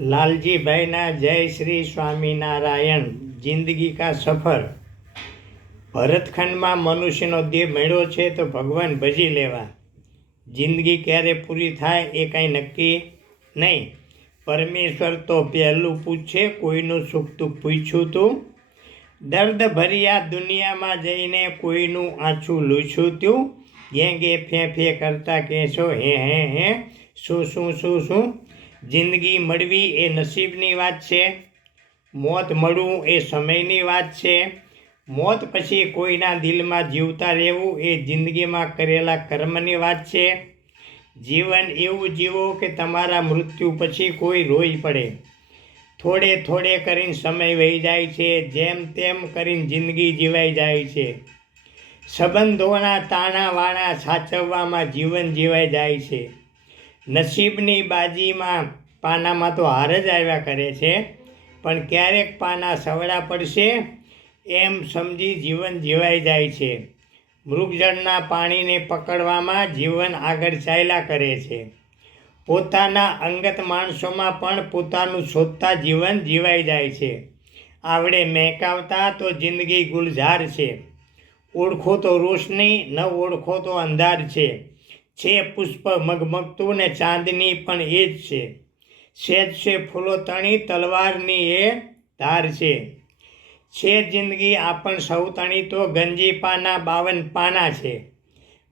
लालजी भाईना जय श्री स्वामीनारायण। जिंदगी का सफर। भरतखंड में मनुष्यनो देह मळ्यो छे तो भगवान भजी लेवा। जिंदगी क्यारे पूरी थाय ए कांई नक्की नहीं। परमेश्वर तो पहलू पूछे, कोईनु सुख दुख पूछ्यु तू। दर्द भरिया दुनिया में जईने कोईनु आँचू लूछ्यु तू। गेंगे फे फे करता कहेशो हे शू शू शू शू। जिंदगी मळवी ए नसीबनी वात छे। मौत मळવું ए समयनी वात छे। मौत पछी कोईना दिलमां जीवता रहेवुं ए जिंदगीमां करेला कर्मनी वात छे। जीवन एवुं जीवो के तमारा मृत्यु पछी कोई रोई पड़े। थोड़े थोड़े करीने समय वही जाय छे, जेम तेम करीने जिंदगी जीवाई जाय छे। संबंधोना ताणावाणा साचववामां जीवन जीवाई जाय छे। नसीबनी बाजीमां पानामां तो हार ज આવ્યા કરે છે, પણ ક્યારેક પાના સવડા પડશે એમ સમજી જીવન જીવાઈ જાય છે। મૃગજળના પાણીને પકડવામાં જીવન આગળ ચાલ્યા કરે છે। પોતાના અંગત માણસોમાં પણ પોતાનું શોધતા જીવન જીવાઈ જાય છે। આવડે મહેકાવતા તો જિંદગી ગુલઝાર છે। ઓળખો તો રોશની, ન ઓળખો તો અંધાર છે। છે પુષ્પ મગમગતું ને ચાંદની પણ એ જ છે। સેજ છે ફૂલો તણી તલવારની એ ધાર છે જિંદગી આપણ સૌ તણી તો ગંજી પાના 52 પાના છે।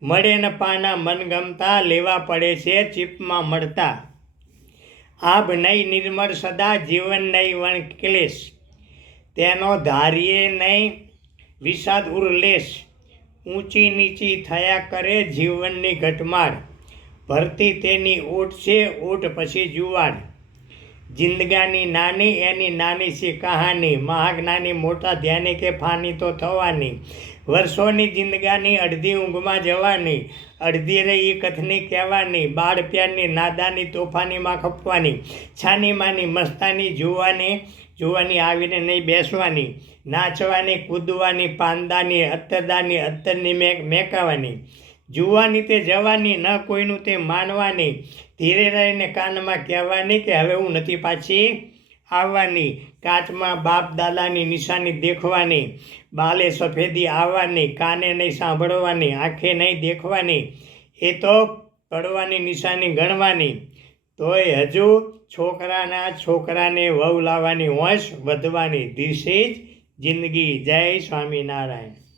મળે ન પાના મનગમતા, લેવા પડે છે ચીપમાં મળતા। આભ નહીં નિર્મળ સદા, જીવન નહીં વણ ક્લેશ। તેનો ધારીએ નહીં વિષાદ ઉરલેશ। ઊંચી નીચી થયા કરે જીવનની ઘટમાળ। ભરતી તેની ઓટ છે, ઓટ પછી જુવાડ। જિંદગાની નાની એની નાની છે કહાની। મહાજ્ઞાની મોટા ધ્યાને કે ફાની તો થવાની। વર્ષોની જિંદગાની અડધી ઊંઘમાં જવાની। અડધી રહી કથની કહેવાની। બાળ પ્યારની નાદાની તોફાનીમાં ખપવાની। છાની માની મસ્તાની જોવાની આવીને નહીં બેસવાની। નાચવાની કૂદવાની પાંદાની અત્તરદાની અત્તરની મેકાવાની। જુવાની તે જવાની, ન કોઈનું તે માનવાની। ધીરે રહીને કાનમાં કહેવાની કે હવે હું નથી પાછી આવવાની। કાચમાં બાપ દાદાની નિશાની દેખવાની। બાલે સફેદી આવવાની, કાને નહીં સાંભળવાની, આંખે નહીં દેખવાની। એ તો પડવાની નિશાની ગણવાની। તોય હજુ છોકરાને વહુ લાવવાની હોશ વધવાની। ધીસ ઇઝ જિંદગી। જય સ્વામિનારાયણ।